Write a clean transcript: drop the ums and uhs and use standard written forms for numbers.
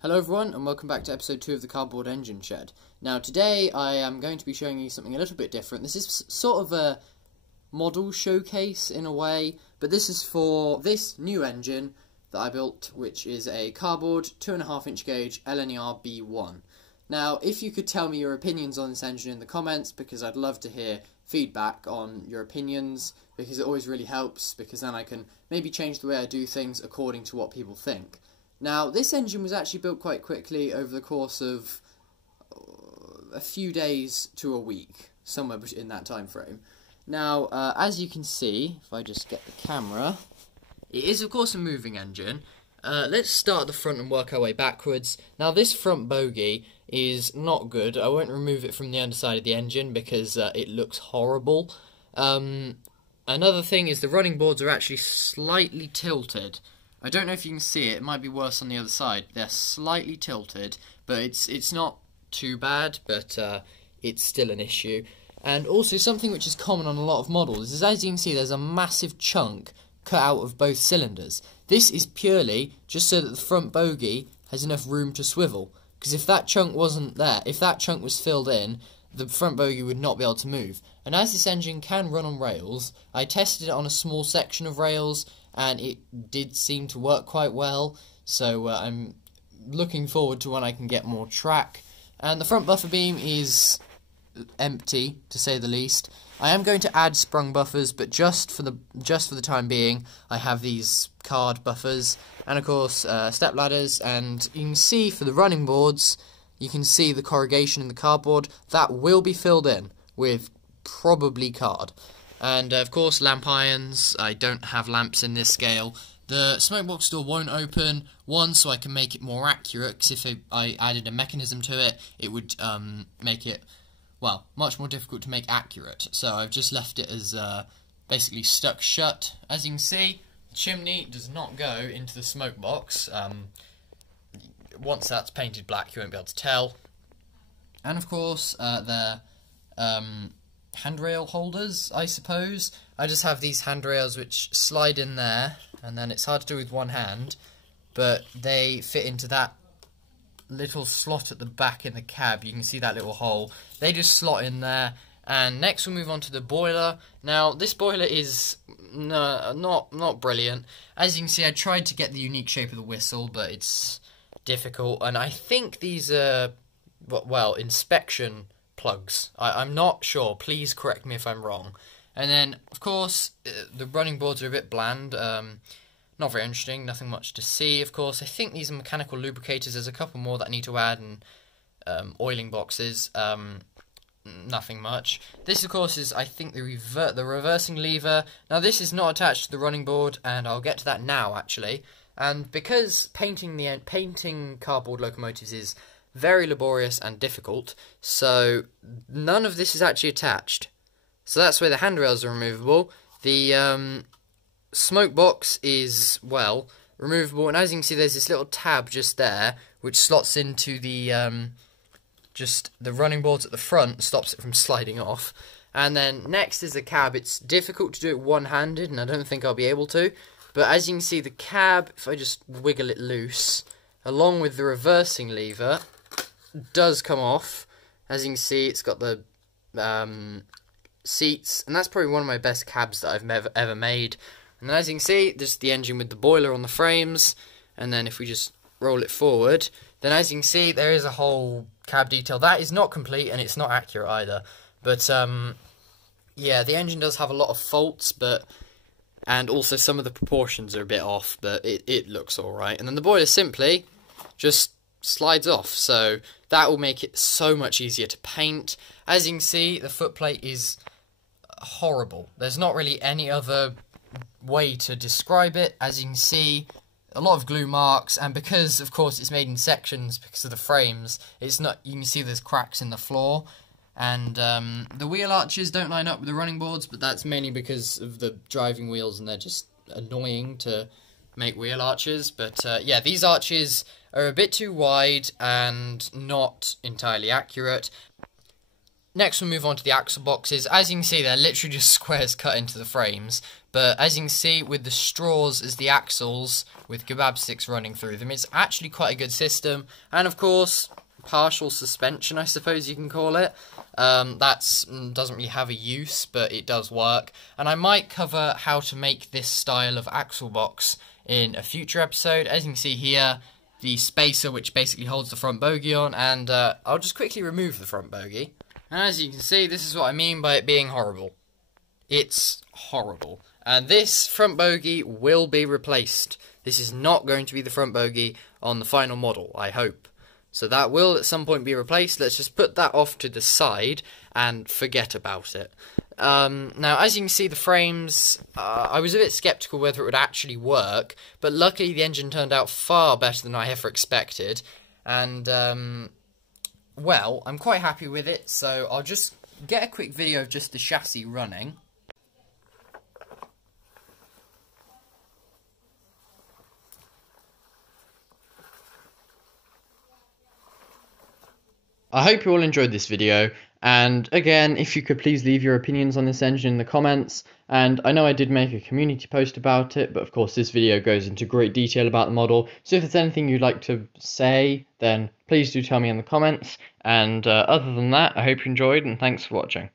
Hello everyone and welcome back to episode 2 of the Cardboard Engine Shed. Now today I am going to be showing you something a little bit different. This is sort of a model showcase in a way, but this is for this new engine that I built, which is a cardboard 2.5 inch gauge LNER B1. Now if you could tell me your opinions on this engine in the comments, because I'd love to hear feedback on your opinions, because it always really helps, because then I can maybe change the way I do things according to what people think. Now, this engine was actually built quite quickly over the course of a few days to a week, somewhere in that time frame. Now, as you can see, if I just get the camera, it is of course a moving engine. Let's start at the front and work our way backwards. Now, this front bogie is not good. I won't remove it from the underside of the engine because it looks horrible. Another thing is the running boards are actually slightly tilted. I don't know if you can see it, it might be worse on the other side. They're slightly tilted, but it's not too bad, but it's still an issue. And also something which is common on a lot of models is, as you can see, there's a massive chunk cut out of both cylinders. This is purely just so that the front bogie has enough room to swivel, because if that chunk wasn't there, if that chunk was filled in, the front bogie would not be able to move. And as this engine can run on rails, I tested it on a small section of rails, and it did seem to work quite well, so I'm looking forward to when I can get more track. And the front buffer beam is empty, to say the least. I am going to add sprung buffers, but just for the time being, I have these card buffers, and of course step ladders. And you can see for the running boards, you can see the corrugation in the cardboard. That will be filled in with probably card. And of course lamp irons. I don't have lamps in this scale. The smoke box door won't open, one, so I can make it more accurate, because if I added a mechanism to it, it would make it, well, much more difficult to make accurate. So I've just left it as basically stuck shut. As you can see, the chimney does not go into the smoke box. Once that's painted black, you won't be able to tell. And of course, they're handrail holders, I suppose. I just have these handrails which slide in there, and then it's hard to do with one hand, but they fit into that little slot at the back in the cab. You can see that little hole. They just slot in there. And next we'll move on to the boiler. Now this boiler is not brilliant. As you can see, I tried to get the unique shape of the whistle, but it's difficult, and I think these are, well, inspection plugs. I'm not sure, please correct me if I'm wrong. And then of course the running boards are a bit bland, not very interesting, nothing much to see. Of course I think these are mechanical lubricators. There's a couple more that I need to add, and oiling boxes. Nothing much. This of course is, I think, the reversing lever. Now this is not attached to the running board, and I'll get to that now actually. And because painting cardboard locomotives is very laborious and difficult, so none of this is actually attached. So that's where the handrails are removable. The smoke box is, well, removable, and as you can see there's this little tab just there which slots into the just the running boards at the front, stops it from sliding off. And then next is the cab. It's difficult to do it one-handed, and I don't think I'll be able to. But as you can see, the cab, if I just wiggle it loose, along with the reversing lever, does come off. As you can see, it's got the seats, and that's probably one of my best cabs that I've ever made. And then as you can see, just the engine with the boiler on the frames. And then if we just roll it forward, then as you can see, there is a whole cab detail. That is not complete, and it's not accurate either. But yeah, the engine does have a lot of faults, and also some of the proportions are a bit off, but it looks alright. And then the boiler simply just slides off, so that will make it so much easier to paint. As you can see, the footplate is horrible. There's not really any other way to describe it. As you can see, a lot of glue marks, and because of course it's made in sections because of the frames, it's not, you can see there's cracks in the floor. And the wheel arches don't line up with the running boards, but that's mainly because of the driving wheels, and they're just annoying to make wheel arches. But yeah, these arches are a bit too wide and not entirely accurate. Next we'll move on to the axle boxes. As you can see, they're literally just squares cut into the frames, But as you can see, with the straws as the axles, with kebab sticks running through them, it's actually quite a good system. And of course, partial suspension, I suppose you can call it. That doesn't really have a use, but it does work. And I might cover how to make this style of axle box in a future episode. As you can see here, the spacer which basically holds the front bogie on, and I'll just quickly remove the front bogie. And as you can see, this is what I mean by it being horrible. It's horrible. And this front bogie will be replaced. This is not going to be the front bogie on the final model, I hope. So that will at some point be replaced. Let's just put that off to the side and forget about it. Now, as you can see, the frames, I was a bit sceptical whether it would actually work, but luckily the engine turned out far better than I ever expected. And, well, I'm quite happy with it, so I'll just get a quick video of just the chassis running. I hope you all enjoyed this video, and again, if you could please leave your opinions on this engine in the comments. And I know I did make a community post about it, but of course this video goes into great detail about the model, so if there's anything you'd like to say, then please do tell me in the comments. And other than that, I hope you enjoyed, and thanks for watching.